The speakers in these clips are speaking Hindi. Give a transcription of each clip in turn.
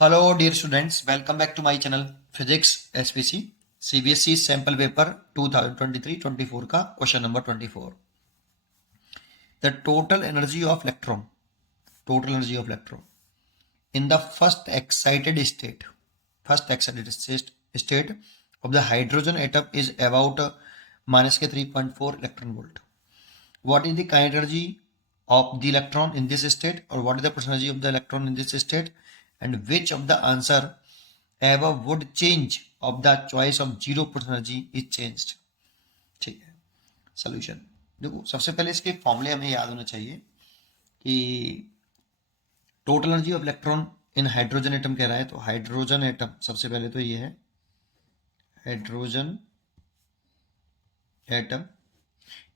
Hello, dear students. Welcome back to my channel Physics SPC CBSE Sample Paper 2023-24 का question number 24. The total energy of electron in the first excited state of the hydrogen atom is about minus के 3.4 electron volt. What is the kinetic energy of the electron in this state, or what is the percentage of the electron in this state, and which of the answer above would change of the choice of 0% energy is changed. ठीक है. सोल्यूशन देखो, सबसे पहले इसके फॉर्मूले हमें याद होना चाहिए कि total energy of electron in hydrogen atom कह रहा है, तो हाइड्रोजन एटम सबसे पहले तो ये है हाइड्रोजन एटम,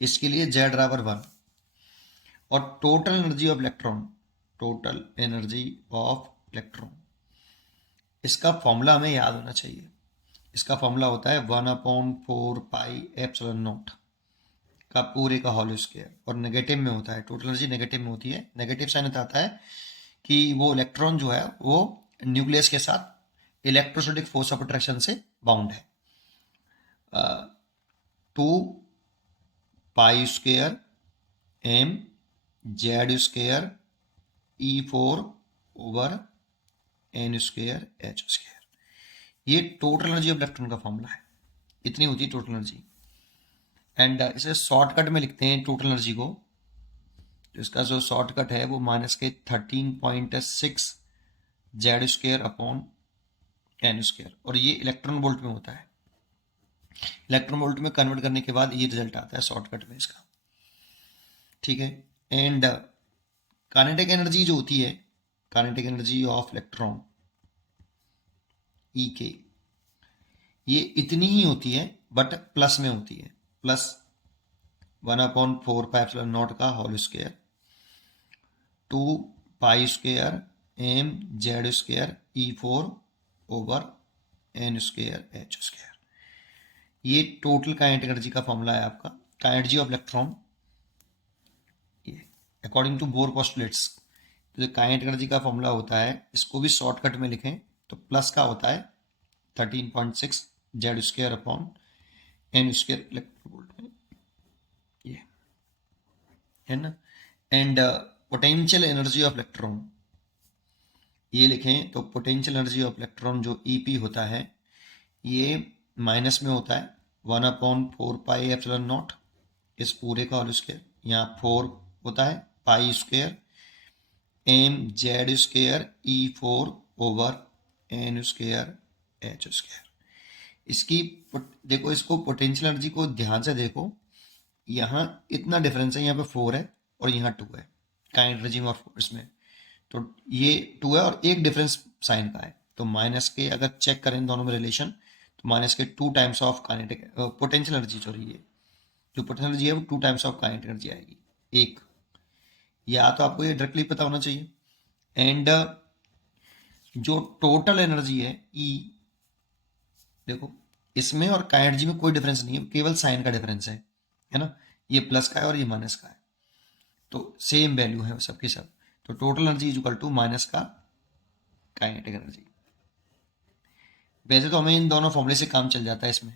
इसके लिए Z बराबर 1 और टोटल एनर्जी ऑफ इलेक्ट्रॉन इसका फॉर्मूला हमें याद होना चाहिए. इसका फॉर्मूला होता है 1/4 पाई एप्सिलॉन नॉट का पूरे का होल स्क्वायर, और नेगेटिव में होता है. टोटल एनर्जी नेगेटिव में होती है. नेगेटिव साइन आता है कि वो इलेक्ट्रॉन जो है वो न्यूक्लियस के साथ इलेक्ट्रोस्टैटिक फोर्स ऑफ अट्रैक्शन से बाउंड है. 2 pi square m z square E4 over N square h square. ये टोटल एनर्जी ऑफ इलेक्ट्रॉन का फॉर्मूला है. इतनी होती है टोटल एनर्जी. एंड इसे शॉर्टकट में लिखते हैं टोटल एनर्जी को. तो इसका जो शॉर्टकट है वो माइनस के 13.6 z square upon n square, और ये इलेक्ट्रॉन वोल्ट में होता है. इलेक्ट्रॉन वोल्ट में कन्वर्ट करने के बाद ये रिजल्ट आता है शॉर्टकट में इसका. ठीक है. एंड काइनेटिक एनर्जी जो होती है, काइनेटिक एनर्जी ऑफ इलेक्ट्रॉन ई के, ये इतनी ही होती है बट प्लस में होती है. प्लस 1/4 पाई एप्सिलॉन नॉट का whole square 2 pi square m z square E4 over N square h square. ये टोटल काइनेटिक एनर्जी का फॉर्मूला है आपका. काइनेटिक एनर्जी ऑफ इलेक्ट्रॉन ये अकॉर्डिंग टू बोर पोस्टुलेट्स. तो जो काइनेटिक एनर्जी का फॉर्मूला होता है, इसको भी शॉर्टकट में लिखें तो प्लस का होता है 13.6 z square upon n square electron volt में, ये है ना. And potential energy of electron ये लिखें तो पोटेंशियल एनर्जी ऑफ इलेक्ट्रॉन जो EP होता है ये माइनस में होता है 1/4 पाई एप्सिलॉन नॉट इस पूरे का होल स्क्वायर. यहाँ 4 होता है pi square m z square E4 over N square h square. इसकी देखो, इसको पोटेंशियल एनर्जी को ध्यान से देखो. यहाँ इतना डिफरेंस है, यहाँ पे 4 है और यहाँ 2 है काइनेटिक एनर्जी में और फोर्स में. तो ये 2 है और एक डिफरेंस साइन का है. तो माइनस के अगर चेक करें दोनों में रिलेशन, तो माइनस के 2 times of kinetic potential energy जो रही है, जो पोटेंशियल एनर्जी है वो 2 टाइम्स ऑफ काइनेटिक एनर्जी आएगी. एक या तो आपको ये डायरेक्टली पता होना चाहिए. एंड जो टोटल एनर्जी है E, देखो इसमें और काइनेटिक एनर्जी में कोई डिफरेंस नहीं है, केवल साइन का डिफरेंस है ना. ये प्लस का है और ये माइनस का है, तो सेम वैल्यू है सबके सब. तो total energy is equal to minus का काइनेटिक एनर्जी. वैसे तो हमें इन दोनों फॉर्मूले से काम चल जाता है इसमें,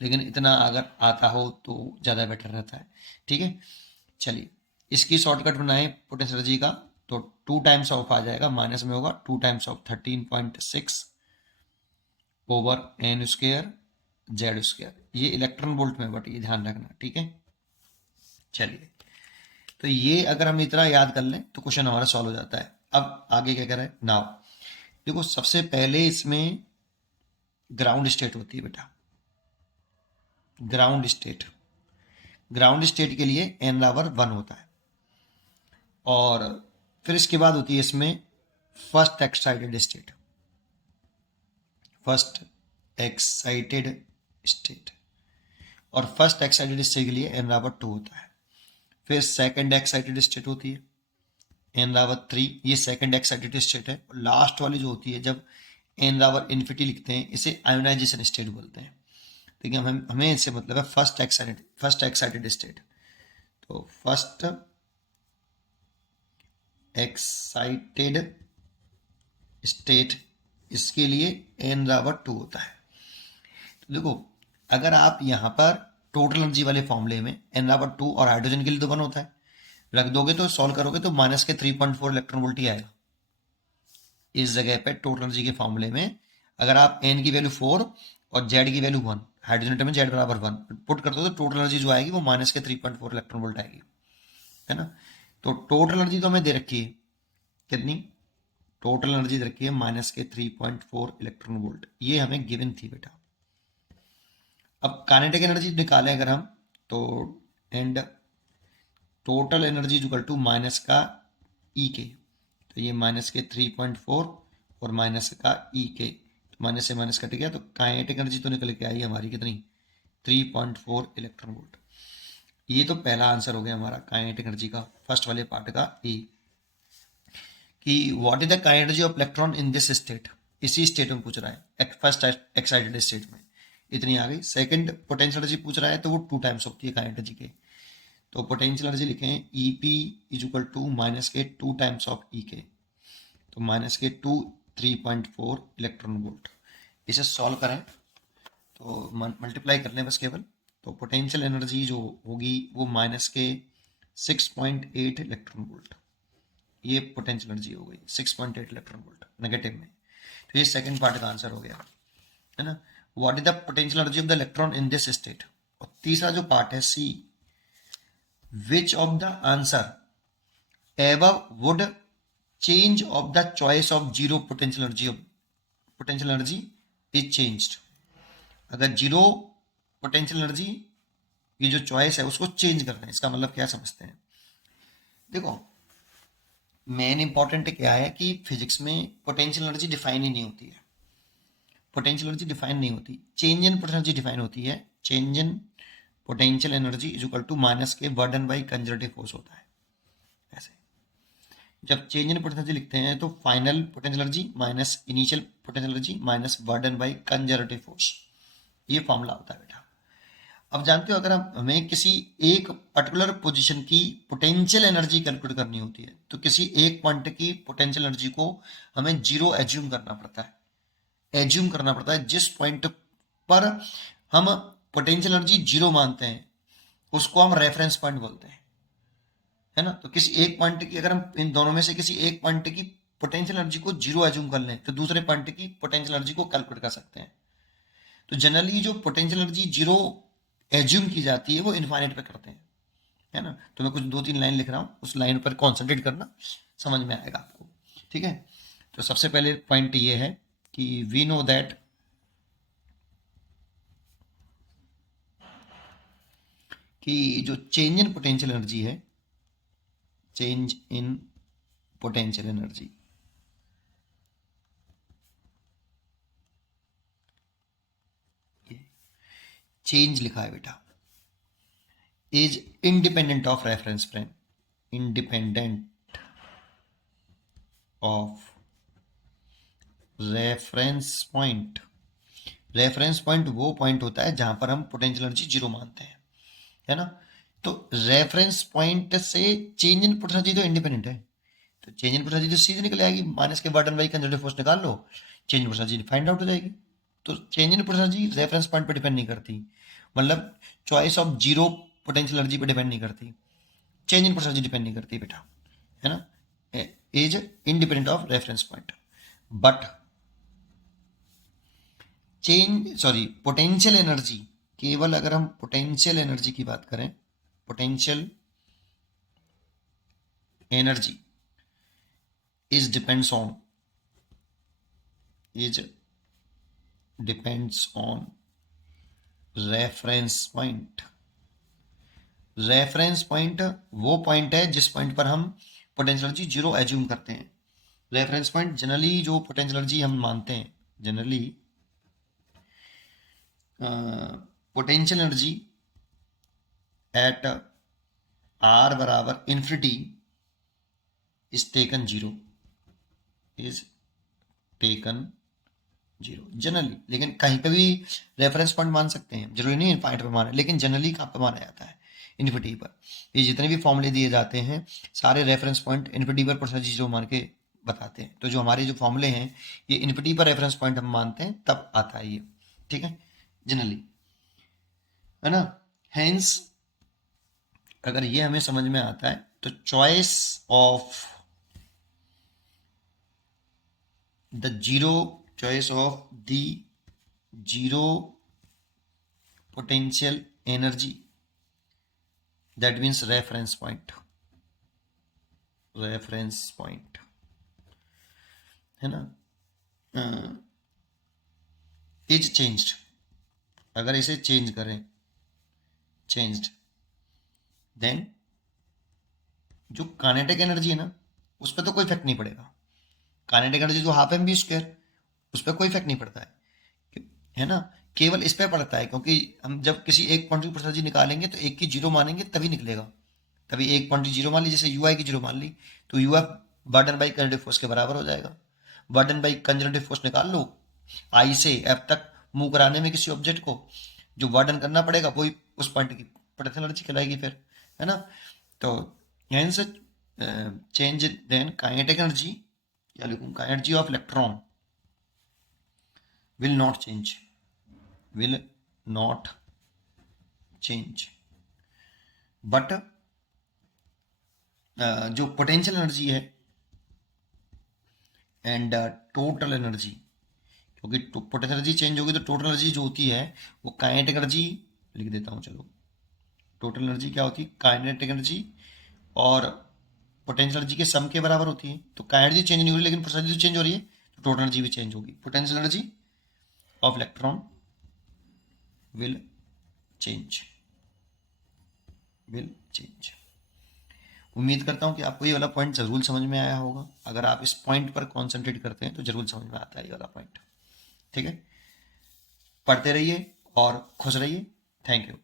लेकिन इतना अगर आता हो तो ज़्यादा बेटर रहता है. ठीक है. चलिए इसकी शॉर्टकट बनाएं पोटेंशियल एनर्जी का, तो 2 टाइम्स ऑफ आ जाएगा, माइनस में होगा 2 times of 13.6 over N square Z square. ये इलेक्ट्रॉन वोल्ट में, बट ये ध्यान रखना. ठीक है. चलिए, तो ये अगर हम इतना याद कर लें तो क्वेश्चन हमारा सॉल्व हो जाता है. अब आगे क्या करें. नाउ देखो, सबसे पहले इसमें ग्राउंड स्टेट होती है बेटा. ग्राउंड स्टेट के लिए n बराबर 1 होता है, और फिर इसके बाद होती है इसमें फर्स्ट एक्साइटेड स्टेट, और फर्स्ट एक्साइटेड स्टेट के लिए n बराबर 2 होता है. फिर सेकंड एक्साइटेड स्टेट होती है n बराबर 3, ये सेकंड एक्साइटेड स्टेट है. और लास्ट वाली जो होती है जब n बराबर इन्फिनिटी लिखते हैं, इसे आयोनाइजेशन स्टेट बोलते हैं. ठीक है. हमें इससे मतलब है फर्स्ट एक्साइटेड स्टेट. तो फर्स्ट एक्साइटेड स्टेट इसके लिए n/2 होता है। तो देखो अगर आप यहाँ पर टोटल एनर्जी वाले फॉर्मूले में n/2 और हाइड्रोजन के लिए तो 1 होता है, रख दोगे तो सॉल्व करोगे तो माइनस के 3.4 इलेक्ट्रॉन वोल्ट ही आएगा। इस जगह पे टोटल एनर्जी के फॉर्मूले में अगर आप n की वैल्यू 4 और z की वैल्यू 1, हाइड्रोजन में z बराबर 1 पुट कर दो तो टोटल एनर्जी जो आएगी वो माइनस के 3.4 इलेक्ट्रॉन वोल्ट आएगी, है ना। तो टोटल एनर्जी तो हमें दे रखी है कितनी, टोटल एनर्जी दे रखी है माइनस के 3.4 इलेक्ट्रॉन वोल्ट, ये हमें गिवन थी बेटा। अब काइनेटिक एनर्जी निकालें अगर हम तो and total energy equal to minus का ई के, तो ये माइनस के 3.4 और माइनस का ई के, तो माइनस से माइनस कट गया तो काइनेटिक एनर्जी तो निकल के आई हमारी कितनी 3.4 इलेक्ट्रॉन वोल्ट। ये तो पहला आंसर हो गया हमारा काइनेटिक एनर्जी का फर्स्ट वाले पार्ट का ए, कि what is the kinetic energy of electron in this state, इसी स्टेट में पूछ रहा है, फर्स्ट एक्साइटेड स्टेट में इतनी आ गई। सेकंड पोटेंशियल एनर्जी पूछ रहा है तो वो 2 टाइम्स होती है काइनेटिक एनर्जी के, तो पोटेंशियल एनर्जी लिखें E P is equal to minus के 2 टाइम्स ऑफ ई के, तो माइनस के 2 3.4 इलेक्ट्रॉन वोल्ट। इसे सॉल्व करें तो मल्टीप्लाई कर लें बस केवल, तो पोटेंशियल एनर्जी जो होगी वो माइनस के 6.8 इलेक्ट्रॉन वोल्ट, ये पोटेंशियल एनर्जी हो गई 6.8 इलेक्ट्रॉन वोल्ट नेगेटिव में। तो ये सेकंड पार्ट का आंसर हो गया, है ना। What is the potential energy of the electron in this state, और तीसरा जो पार्ट है C, which of the answer above would change of the choice of zero potential energy is changed. अगर जीरो पोटेंशियल एनर्जी की जो चॉइस है उसको चेंज करना है, इसका मतलब क्या समझते हैं। देखो मेन इंपॉर्टेंट क्या है कि फिजिक्स में पोटेंशियल एनर्जी डिफाइन ही नहीं होती है, पोटेंशियल एनर्जी डिफाइन नहीं होती, change in potential energy define होती है। Change in potential energy is equal to minus के बर्डन बाई कंजर्वेटिव फोर्स होता है। ऐसे जब चेंज इन पोटेंशियल एनर्जी लिखते हैं तो final potential energy minus initial potential energy minus burden by conservative force, ये फॉर्मूला होता है बेटा। अब जानते हो अगर हमें किसी एक पर्टिकुलर पोजीशन की पोटेंशियल एनर्जी कैलकुलेट करनी होती है तो किसी एक पॉइंट की पोटेंशियल एनर्जी को हमें जीरो एज्यूम करना पड़ता है, एज्यूम करना पड़ता है। जिस पॉइंट पर हम पोटेंशियल एनर्जी जीरो मानते हैं उसको हम रेफरेंस पॉइंट बोलते हैं, है ना। तो किसी एक पॉइंट की अगर हम इन दोनों में से किसी एक पॉइंट की पोटेंशियल एनर्जी को जीरो एज्यूम कर लें तो दूसरे पॉइंट की पोटेंशियल एनर्जी को कैलकुलेट कर सकते हैं। तो जनरली जो पोटेंशियल एनर्जी जीरो एज्यूम की जाती है वो इनफाइनाइट पे करते हैं, है ना। तो मैं कुछ 2-3 लाइन लिख रहा हूँ, उस लाइन पर कॉन्सेंट्रेट करना, समझ में आएगा आपको, ठीक है। तो सबसे पहले पॉइंट ये है कि वी नो दैट कि जो चेंज इन पोटेंशियल एनर्जी है, change in potential energy change लिखा है बेटा, is independent of reference frame, independent of reference point. Reference point वो पॉइंट होता है जहां पर हम पोटेंशियल एनर्जी जीरो मानते हैं, है ना। तो रेफरेंस पॉइंट से चेंज इन पोटेंशियल एनर्जी तो इंडिपेंडेंट है, तो चेंज इन पोटेंशियल एनर्जी तो सीधे निकल आएगी, माइनस के बर्डन बाई कंजर्वेटिव फोर्स निकाल लो, change in potential energy find out हो जाएगी। तो change in potential energy reference point पर डिपेंड नहीं करती, मतलब choice of zero potential energy पर डिपेंड नहीं करती, change in potential energy depend नहीं करती बेटा, है ना। Is independent of reference point, but potential energy, केवल अगर हम पोटेंशियल एनर्जी की बात करें, potential energy is depends on reference point. Reference point वो पॉइंट है जिस पॉइंट पर हम पोटेंशियल एनर्जी जीरो एज्यूम करते हैं। रेफरेंस पॉइंट जनरली जो पोटेंशियल एनर्जी हम मानते हैं, generally potential energy at R बराबर infinity is taken zero, generally. लेकिन कहीं पे भी रेफरेंस पॉइंट मान सकते हैं, जरूरी नहीं इनफाइनाइट पे माना, लेकिन जनरली कहाँ पे माना जाता है, इन्फिनिटी पर। ये जितने भी फॉर्मूले दिए जाते हैं सारे रेफरेंस पॉइंट इन्फिनिटी पर पोटेंशियल एनर्जी जीरो मान के बताते हैं। तो जो हमारे जो फॉर्मूले हैं ये इनफिनिटी पर रेफरेंस पॉइंट हम मानते हैं तब आता है ये, ठीक है, जनरली, है ना। हेंस अगर ये हमें समझ में आता है तो choice of the zero potential energy, that means reference point है ना, इज चेंज्ड। अगर इसे चेंज करें, चेंज्ड, देन जो काइनेटिक एनर्जी है ना उस पर तो कोई इफेक्ट नहीं पड़ेगा। काइनेटिक एनर्जी जो हाफ एम बी स्क्वायर, उस पर कोई इफेक्ट नहीं पड़ता है ना, केवल इस पे पड़ता है, क्योंकि हम जब किसी एक पॉइंट की परसेंटेज निकालेंगे तो एक की जीरो मानेंगे तभी निकलेगा। तभी एक पॉइंट की जीरो मान ली, जैसे यू आई की जीरो मान ली तो U F burden by conservative force के बराबर हो जाएगा। बर्डन बाई कंजर्वेटिव फोर्स निकाल लो, आई से एफ तक मूव कराने में किसी ऑब्जेक्ट को जो बर्डन करना पड़ेगा वही उस पॉइंट की पोटेंशियल एनर्जी कहलाएगी फिर, है ना। तो यहीं से चेंज देन काइनेटिक एनर्जी, या लिखूं energy of electron will not change, but जो पोटेंशियल एनर्जी है एंड टोटल एनर्जी, क्योंकि पोटेंशियल एनर्जी चेंज होगी तो टोटल एनर्जी जो होती है वो काइनेटिक एनर्जी, लिख देता हूँ चलो, टोटल एनर्जी क्या होती है, काइनेटिक एनर्जी और पोटेंशियल एनर्जी के सम के बराबर होती है। तो काइनेटिक एनर्जी चेंज नहीं हो रही लेकिन पोटेंशियल एनर्जी चेंज हो रही है, तो टोटल एनर्जी भी चेंज होगी। Potential energy of electron will change. उम्मीद करता हूँ कि आपको ये वाला पॉइंट जरूर समझ में आया होगा। अगर आप इस पॉइंट पर कॉन्सेंट्रेट करते हैं तो जरूर समझ में आता है ये वाला पॉइंट, ठीक है। पढ़ते रहिए और खुश रहिए। Thank you.